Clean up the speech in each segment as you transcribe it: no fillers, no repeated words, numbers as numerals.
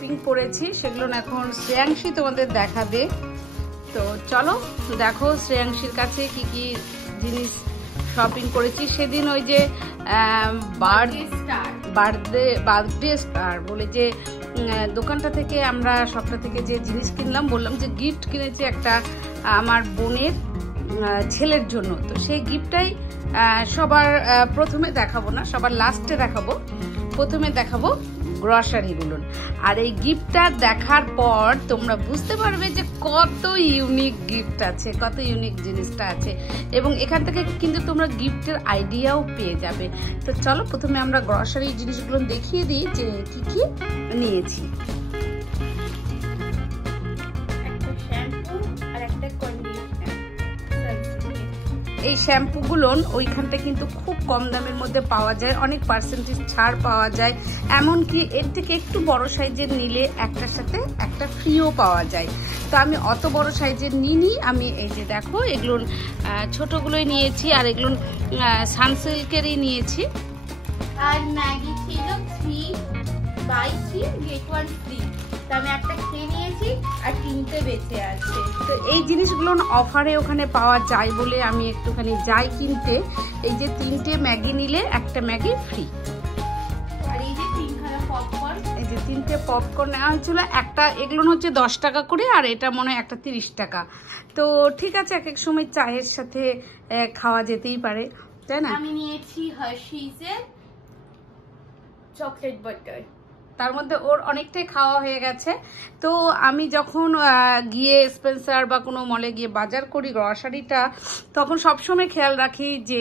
Shopping করেছি সেগুলো এখন শ্রেয়াংশী তোমাদের দেখাবে। তো চলো দেখো শ্রেয়াংশীর কাছে কি কি জিনিস শপিং করেছি। সেদিন ওই যে বার্থডে স্টার বলে যে দোকানটা থেকে আমরা সবটা থেকে যে জিনিস কিনলাম, বললাম যে গিফট কিনেছি একটা আমার বোনের ছেলের জন্য। তো সেই গিফটটাই সবার প্রথমে দেখাবো না, সবার লাস্টে দেখাবো। প্রথমে দেখাবো গ্রসারিগুলো। আর এই গিফটটা দেখার পর তোমরা বুঝতে পারবে যে কত ইউনিক গিফট আছে, কত ইউনিক জিনিসটা আছে, এবং এখান থেকে কিন্তু তোমরা গিফটের আইডিয়াও পেয়ে যাবে। তো চলো প্রথমে আমরা গ্রসারি জিনিসগুলো দেখিয়ে দিই যে কি কি নিয়েছি। এই শ্যাম্পুগুলো ওইখানটা কিন্তু খুব কম দামের মধ্যে পাওয়া যায়, অনেক পার্সেন্টেজ ছাড় পাওয়া যায়, এমনকি এর থেকে একটু বড় সাইজের নিলে একটার সাথে একটা ফ্রিও পাওয়া যায়। তো আমি অত বড় সাইজের নিইনি, আমি এই যে দেখো এগুলো ছোটগুলোই নিয়েছি, আর এগুলো সানসিল্কেরই নিয়েছি। আর ম্যাগি ছিল 3 বাই 3 গেট 1 ফ্রি। আমি একটা খেয়ে নিয়েছি আর 3টে বেঁচে আছে। তো এই জিনিসগুলো অফারে ওখানে পাওয়া যায় বলে আমি একটুখানি যাই কিনতে। এই যে 3টে ম্যাগি নিলে একটা ম্যাগি ফ্রি। আর এই যে 3খানা পপকর্ন, এই যে 3টে পপকর্ন নেওয়া হয়েছিল। একটা এগুলো হচ্ছে 10 টাকা করে, আর এটা মনে হয় একটা 30 টাকা। তো ঠিক আছে, এক এক সময় চায়ের সাথে খাওয়া যেতেই পারে, তাই না? আমি নিয়েছি হার্শিজের চকলেট বাটার। তার মধ্যে ওর অনেকটাই খাওয়া হয়ে গেছে। তো আমি যখন গিয়ে স্পেন্সার বা কোনো মলে গিয়ে বাজার করি গ্রসারিটা, তখন সবসময় খেয়াল রাখি যে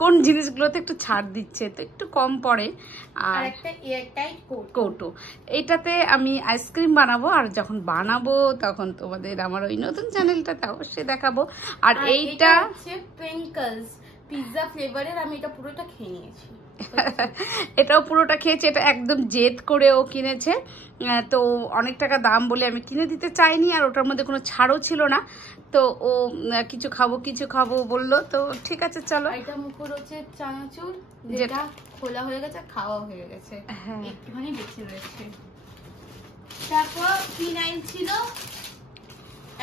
কোন জিনিসগুলোতে একটু ছাড় দিচ্ছে, তো একটু কম পড়ে। আর একটা এয়ারটাইট কৌটো, এইটাতে আমি আইসক্রিম বানাবো, আর যখন বানাবো তখন তোমাদের আমার ওই নতুন চ্যানেলটাতে অবশ্যই দেখাবো। আর এইটা হচ্ছে প্রিঙ্কলস পিৎজা ফ্লেভারের। আমি এটা পুরোটা খেয়ে নিয়েছি। এটাও পুরোটা খেয়েছে, এটা একদম জেদ করে ও কিনেছে। তো অনেক টাকা দাম বলে আমি কিনে দিতে চাইনি, আর ওটার মধ্যে কোনো ছাড়ও ছিল না। তো ও কিছু খাবো বললো। তো ঠিক আছে চলো। এটা মুখর হচ্ছে চানাচুর, যেটা খোলা হয়ে গেছে, খাওয়া হয়ে গেছে, একটুখানি বেঁচে রয়েছে। তারপর ফিনাইল ছিল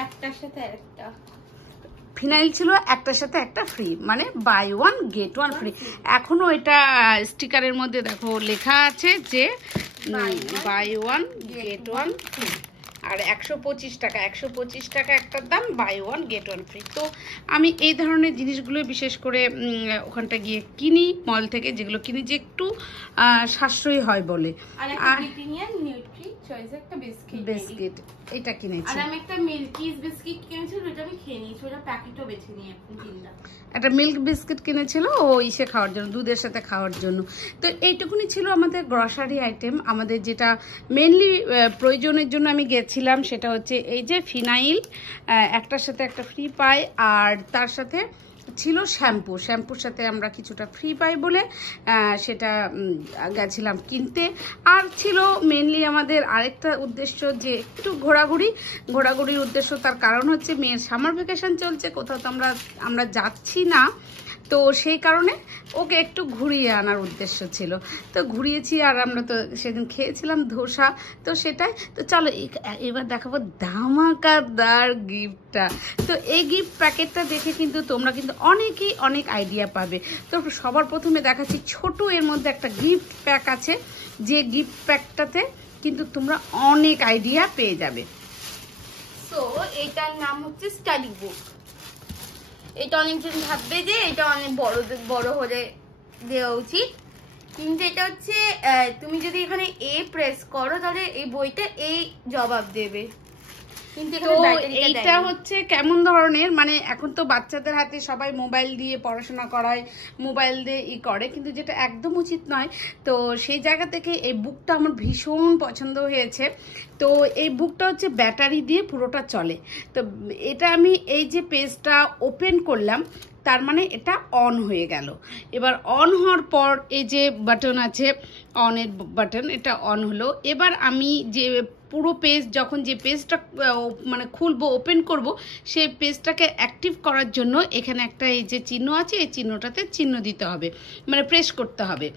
একটার সাথে একটা। ফিনাইল ছিল একটার সাথে একটা ফ্রি, মানে বাই 1 গেট 1 ফ্রি। এখনো এটা স্টিকারের মধ্যে দেখো লেখা আছে যে বাই 1 গেট 1 ফ্রি। আর 125 টাকা, 125 টাকা একটার দাম, বাই 1 গেট 1 ফ্রি। তো আমি এই ধরনের জিনিসগুলো বিশেষ করে ওখানটা গিয়ে কিনি, মল থেকে যেগুলো কিনি যে একটু সাশ্রয়ী হয় বলে। আর একটা ব্রিটানিয়া নিউট্রি চয়েস একটা বিস্কিট এটা কিনেছি। আর আমি একটা মিল্কিস বিস্কিট কিনেছি, ওটা আমি খেয়ে নিয়েছি, ওটা প্যাকেটও বেছে নিয়ে এখন কিনলাম। একটা মিল্ক বিস্কিট কিনেছিল ও ইসে খাওয়ার জন্য, দুধের সাথে খাওয়ার জন্য। তো এইটুকুনি ছিল আমাদের গ্রসারি আইটেম। আমাদের যেটা মেনলি প্রয়োজনের জন্য আমি গেছিলাম সেটা হচ্ছে এই যে ফিনাইল একটার সাথে একটা ফ্রি পাই, আর তার সাথে ছিল শ্যাম্পুর সাথে আমরা কিছুটা ফ্রি পাই বলে সেটা গেছিলাম কিনতে। আর ছিল মেনলি আমাদের আরেকটা উদ্দেশ্য যে একটু ঘোরাঘুরির উদ্দেশ্য। তার কারণ হচ্ছে মেয়ের সামার ভ্যাকেশন চলছে, কোথাও তো আমরা যাচ্ছি না, তো সেই কারণে ওকে একটু ঘুরিয়ে আনার উদ্দেশ্য ছিল। তো ঘুরিয়েছি, আর আমরা তো সেদিন খেয়েছিলাম ধোসা, তো সেটাই। তো চলো এবার দেখাবো ধামাকাদার গিফটটা। তো এই গিফট প্যাকেটটা দেখে কিন্তু তোমরা কিন্তু অনেকেই অনেক আইডিয়া পাবে। তো সবার প্রথমে দেখাচ্ছি ছোট, এর মধ্যে একটা গিফট প্যাক আছে, যে গিফট প্যাকটাতে কিন্তু তোমরা অনেক আইডিয়া পেয়ে যাবে। তো এটার নাম হচ্ছে স্টাডি বুক। এটা অনেকজন ভাববে যে এটা অনেক বড় হলে দেওয়া উচিত, কিন্তু এটা হচ্ছে তুমি যদি এখানে এ প্রেস করো তাহলে এই বইটা এই জবাব দেবে। তো এইটা হচ্ছে কেমন ধরনের, মানে এখন তো বাচ্চাদের হাতে সবাই মোবাইল দিয়ে পড়াশোনা করায়, মোবাইল দিয়ে করে, কিন্তু যেটা একদম উচিত নয়। তো সেই জায়গা থেকে এই বুকটা আমার ভীষণ পছন্দ হয়েছে। তো এই বুকটা হচ্ছে ব্যাটারি দিয়ে পুরোটা চলে। তো এটা আমি এই যে পেজটা ওপেন করলাম, তার মানে এটা অন হয়ে গেল। এবার অন হওয়ার পর এই যে বাটন আছে, অনের বাটন, এটা অন হলো। এবার আমি যে পুরো পেজ, যখন যে পেজটা মানে খুলবো, ওপেন করব, সেই পেজটাকে অ্যাক্টিভ করার জন্য এখানে একটা এই যে চিহ্ন আছে, এই চিহ্নটাতে চিহ্ন দিতে হবে, মানে প্রেস করতে হবে।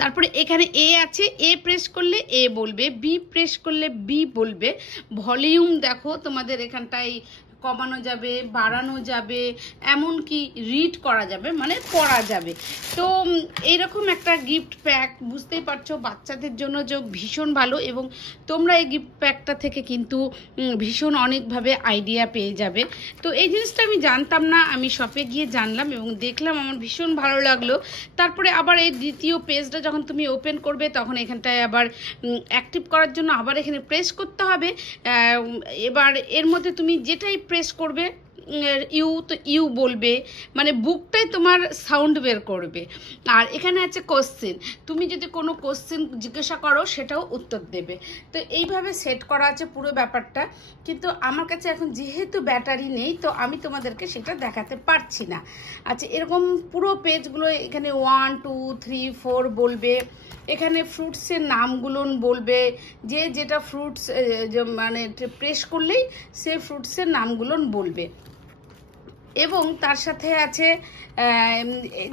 তারপরে এখানে এ আছে, এ প্রেস করলে এ বলবে, বি প্রেস করলে বি বলবে। ভলিউম দেখো তোমাদের এখানটায় কমানো যাবে, বাড়ানো যাবে, এমনকি রিড করা যাবে, মানে পড়া যাবে। তো এইরকম একটা গিফট প্যাক বুঝতেই পারছো বাচ্চাদের জন্য যে ভীষণ ভালো, এবং তোমরা এই গিফট প্যাকটা থেকে কিন্তু ভীষণ অনেকভাবে আইডিয়া পেয়ে যাবে। তো এই জিনিসটা আমি জানতাম না, আমি শপে গিয়ে জানলাম এবং দেখলাম, আমার ভীষণ ভালো লাগলো। তারপরে আবার এই দ্বিতীয় পেজটা যখন তুমি ওপেন করবে তখন এখানটায় আবার অ্যাক্টিভ করার জন্য আবার এখানে প্রেস করতে হবে। এবার এর মধ্যে তুমি যেটাই প্রেস করবে ইউ, তো ইউ বলবে, মানে বুকটাই তোমার সাউন্ড বের করবে। আর এখানে আছে কোশ্চেন, তুমি যদি কোনো কোশ্চেন জিজ্ঞাসা করো সেটাও উত্তর দেবে। তো এইভাবে সেট করা আছে পুরো ব্যাপারটা, কিন্তু আমার কাছে এখন যেহেতু ব্যাটারি নেই তো আমি তোমাদেরকে সেটা দেখাতে পারছি না। আচ্ছা, এরকম পুরো পেজগুলো এখানে 1 2 3 4 বলবে, এখানে ফ্রুটসের নামগুলো বলবে, যে যেটা ফ্রুটস মানে প্রেস করলেই সে ফ্রুটসের নামগুলো বলবে। এবং তার সাথে আছে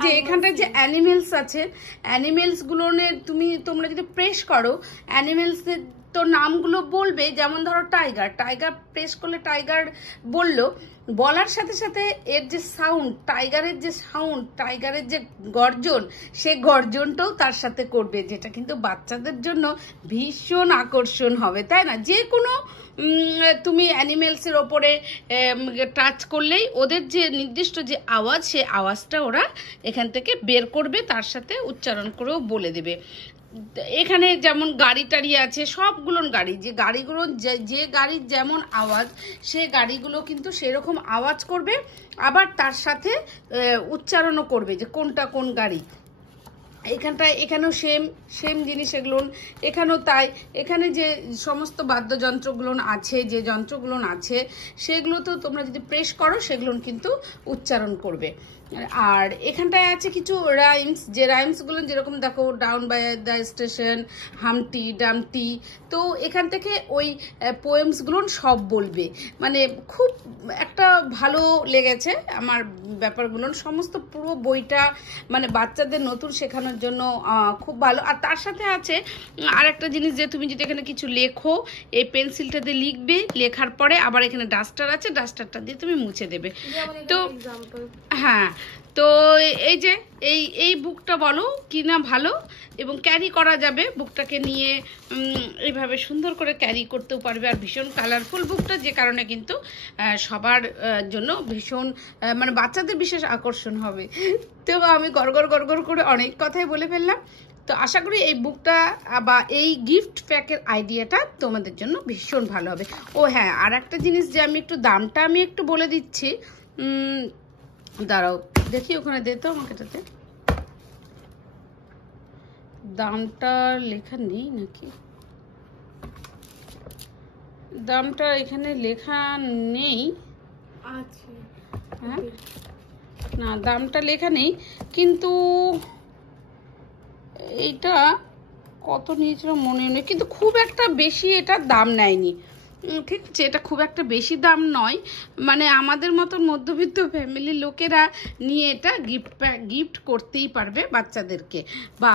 যে এখানটায় যে অ্যানিমেলস আছে, অ্যানিমেলসগুলোনের তোমরা যদি প্রেস করো অ্যানিমেলসের তো নামগুলো বলবে। যেমন ধরো টাইগার, টাইগার প্রেস করলে টাইগার বললো, বলার সাথে সাথে এর যে সাউন্ড, টাইগারের যে সাউন্ড, টাইগারের যে গর্জন, সে গর্জনটাও তার সাথে করবে, যেটা কিন্তু বাচ্চাদের জন্য ভীষণ আকর্ষণ হবে, তাই না? যে কোনো তুমি অ্যানিমেলসের ওপরে টাচ করলেই ওদের যে নির্দিষ্ট যে আওয়াজ, সে আওয়াজটা ওরা এখান থেকে বের করবে, তার সাথে উচ্চারণ করেও বলে দেবে। এখানে যেমন গাড়ি টাড়ি আছে, সবগুলো গাড়ি, যে গাড়িগুলো যে গাড়ির যেমন আওয়াজ, সে গাড়িগুলো কিন্তু সেরকম আওয়াজ করবে, আবার তার সাথে উচ্চারণও করবে যে কোনটা কোন গাড়ি। এখানেও সেম জিনিস এগুলো, এখানেও তাই। এখানে যে সমস্ত বাদ্যযন্ত্রগুলো আছে, যে যন্ত্রগুলো আছে, সেগুলো তো তোমরা যদি প্রেস করো সেগুলো কিন্তু উচ্চারণ করবে। আর এখানটায় আছে কিছু রাইমস, যে রাইমসগুলো যেরকম দেখো, down by the station, Humpty Dumpty. তো এখান থেকে ওই পোয়েমসগুলো সব বলবে, মানে খুব একটা ভালো লেগেছে আমার ব্যাপারগুলো। সমস্ত পুরো বইটা মানে বাচ্চাদের নতুন শেখানোর জন্য খুব ভালো। আর তার সাথে আছে আর একটা জিনিস, যে তুমি যদি এখানে কিছু লেখো, এই পেন্সিলটা দিয়ে লিখবে, লেখার পরে আবার এখানে ডাস্টার আছে, ডাস্টারটা দিয়ে তুমি মুছে দেবে। তো হ্যাঁ, তো এই যে এই বুকটা বলো কি না ভালো, এবং ক্যারি করা যাবে বুকটাকে নিয়ে, এইভাবে সুন্দর করে ক্যারি করতেও পারবে। আর ভীষণ কালারফুল বুকটা, যে কারণে কিন্তু সবার জন্য ভীষণ মানে বাচ্চাদের বিশেষ আকর্ষণ হবে। তো আমি গড়গড় গড়গড় করে অনেক কথাই বলে ফেললাম। তো আশা করি এই বুকটা বা এই গিফট প্যাকের আইডিয়াটা তোমাদের জন্য ভীষণ ভালো হবে। ও হ্যাঁ, আর একটা জিনিস, যে আমি একটু দামটা আমি একটু বলে দিচ্ছি, দাঁড়াও দেখি ওখানে দে তো আমাকে, এটাতে দামটা লেখা নেই নাকি? দামটা এখানে লেখা নেই। আচ্ছা, হ্যাঁ, না দামটা লেখা নেই, কিন্তু এইটা কত নিয়েছিল মনে নেই, কিন্তু খুব একটা বেশি এটা দাম নেয়নি। ঠিক আছে, এটা খুব একটা বেশি দাম নয়, মানে আমাদের মতন মধ্যবিত্ত ফ্যামিলির লোকেরা নিয়ে এটা গিফট করতেই পারবে বাচ্চাদেরকে বা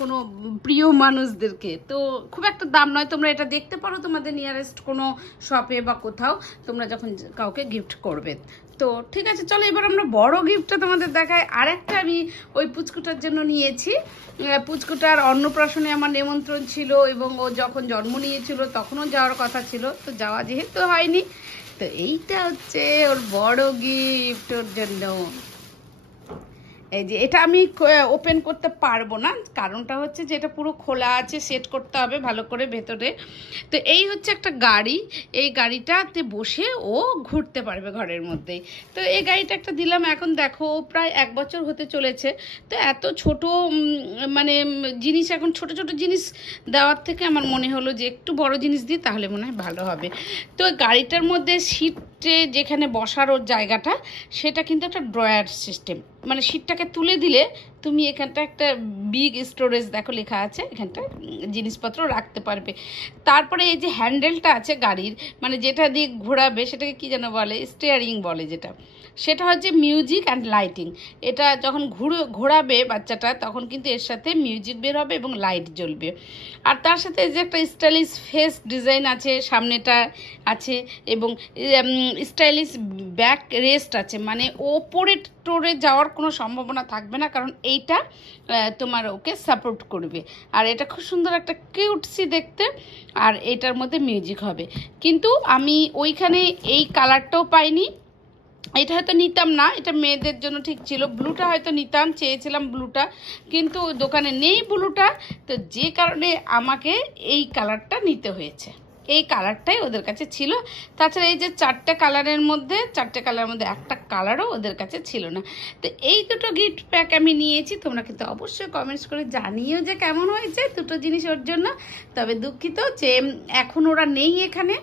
কোনো প্রিয় মানুষদেরকে। তো খুব একটা দাম নয়, তোমরা এটা দেখতে পারো তোমাদের নিয়ারেস্ট কোনো শপে বা কোথাও তোমরা যখন কাউকে গিফট করবে। তো ঠিক আছে, চলো এবার আমরা বড় গিফটটা তোমাদের দেখাই। আরেকটা আমি ওই পুচকুটার জন্য নিয়েছি। পুচকুটার অন্নপ্রাশনে আমার নিমন্ত্রণ ছিল, এবং ও যখন জন্ম নিয়েছিল তখনও যাওয়ার কথা ছিল, তো যাওয়া যেহেতু হয়নি, তো এইটা হচ্ছে ওর বড় গিফট ওর জন্য। এই যে এটা আমি ওপেন করতে পারবো না, কারণটা হচ্ছে যে এটা পুরো খোলা আছে, সেট করতে হবে ভালো করে ভেতরে। তো এই হচ্ছে একটা গাড়ি, এই গাড়িটাতে বসে ও ঘুরতে পারবে ঘরের মধ্যেই। তো এই গাড়িটা একটা দিলাম, এখন দেখো প্রায় 1 বছর হতে চলেছে। তো এত ছোট মানে জিনিস, এখন ছোট ছোট জিনিস দেওয়ার থেকে আমার মনে হলো যে একটু বড় জিনিস দিই, তাহলে মনে হয় ভালো হবে। তো গাড়িটার মধ্যে সিটে যেখানে বসার ওর জায়গাটা, সেটা কিন্তু একটা ড্রয়ার সিস্টেম, মানে সিটটাকে তুলে দিলে তুমি এখানটা একটা বিগ স্টোরেজ দেখো লেখা আছে, এখানটা জিনিসপত্র রাখতে পারবে। তারপরে এই যে হ্যান্ডেলটা আছে গাড়ির, মানে যেটা দিয়ে ঘোরাবে সেটাকে কি যেন বলে, স্টিয়ারিং বলে যেটা, সেটা হচ্ছে মিউজিক অ্যান্ড লাইটিং। এটা যখন ঘোরাবে বাচ্চাটা তখন কিন্তু এর সাথে মিউজিক বের হবে এবং লাইট জ্বলবে। আর তার সাথে যে একটা স্টাইলিশ ফেস ডিজাইন আছে, সামনেটা আছে, এবং স্টাইলিশ ব্যাক রেস্ট আছে, মানে ওপরে টোরে যাওয়ার কোনো সম্ভাবনা থাকবে না, কারণ এইটা তোমার ওকে সাপোর্ট করবে। আর এটা খুব সুন্দর একটা কিউটসি দেখতে, আর এটার মধ্যে মিউজিক হবে। কিন্তু আমি ওইখানে এই কালারটাও পাইনি, এটা হয়তো নিতাম না, এটা মেয়েদের জন্য ঠিক ছিল। ব্লুটা হয়তো নিতাম, চেয়েছিলাম ব্লুটা, কিন্তু দোকানে নেই ব্লুটা, তো যে কারণে আমাকে এই কালারটা নিতে হয়েছে। এই কালারটাই ওদের কাছে ছিল। তাছাড়া এই যে 4টে কালারের মধ্যে একটা কালারও ওদের কাছে ছিল না। তো এই দুটো গিফট প্যাক আমি নিয়েছি। তোমরা কিন্তু অবশ্যই কমেন্টস করে জানিও যে কেমন হয়েছে দুটো জিনিস ওর জন্য। তবে দুঃখিত যে এখন ওরা নেই এখানে,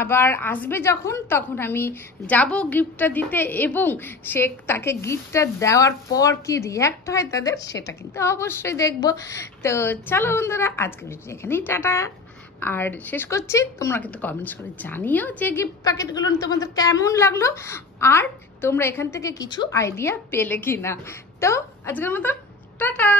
আবার আসবে যখন তখন আমি যাব গিফটটা দিতে, এবং সে তাকে গিফটটা দেওয়ার পর কি রিয়াক্ট হয় তাদের, সেটা কিন্তু অবশ্যই দেখব। তো চলো বন্ধুরা, আজকে ভিডিও এখানেই টাটা। আর শেষ করছি, তোমরা কিন্তু কমেন্টস করে জানিও যে গিফট প্যাকেটগুলো তোমাদের কেমন লাগলো, আর তোমরা এখান থেকে কিছু আইডিয়া পেলে কি না। তো আজকের মতো টাটা।